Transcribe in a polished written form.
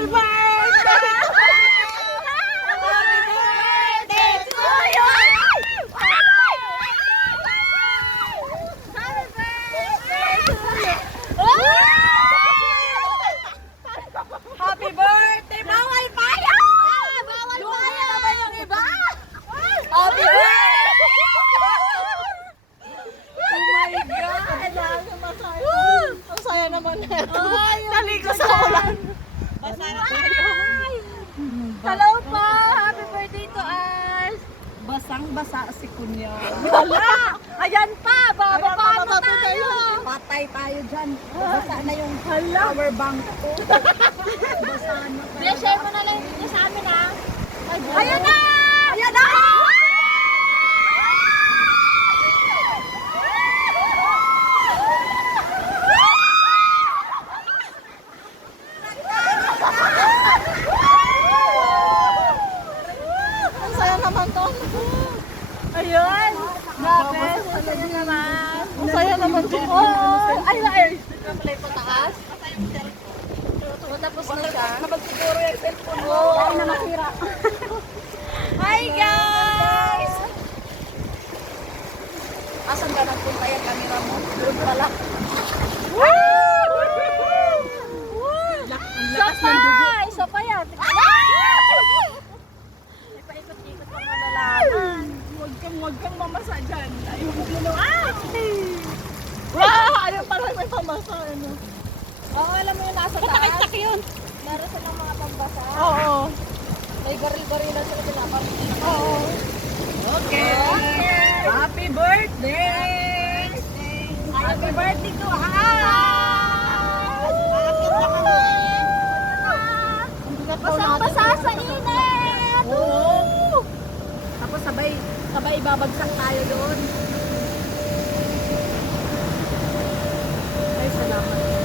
Happy birthday! Happy birthday to you! Happy birthday to you! Happy birthday! Bawal pa yan! Bawal pa yan naman yung iba! Happy birthday! Oh my God! Ang saya naman na ito. Naligo sa ulan. Basa na tayo. Hello po! Happy birthday to us! Basang-basa si Kunya. Wala! Ayan pa! Bababa na tayo! Patay tayo dyan. Basa na yung power bank ko. Basa na. Share mo na lang yung sa amin ha! Ayan na! Ayan na! Ang saya naman to. Ayun. Grabe. Ang saya naman. Ang saya naman to. Oh. Ay, ay. Pala yung pataas. Tapos na siya. Kapag siguro yung cellphone mo. Oo. Dahil na nasira. Hi guys! Asan ka nagpunta yung camera mo? Doon pala. Isa pa! Isa pa yan. Ipaikot-ikot ang malalaman. Huwag kang mamasa dyan. Ayaw mo Wow! Ayaw pala may pamasa. Ano? Oo, alam mo yung nasa taas. Patakit-tak yun. Meron silang mga pambasa. Oo. May garil-garilan sila pinapamit. Oo. Okay. Happy birthday! Happy birthday to us! Basang-basa sa init! Oo. Tapos sabay ibabagsak tayo doon. Ay, salamat.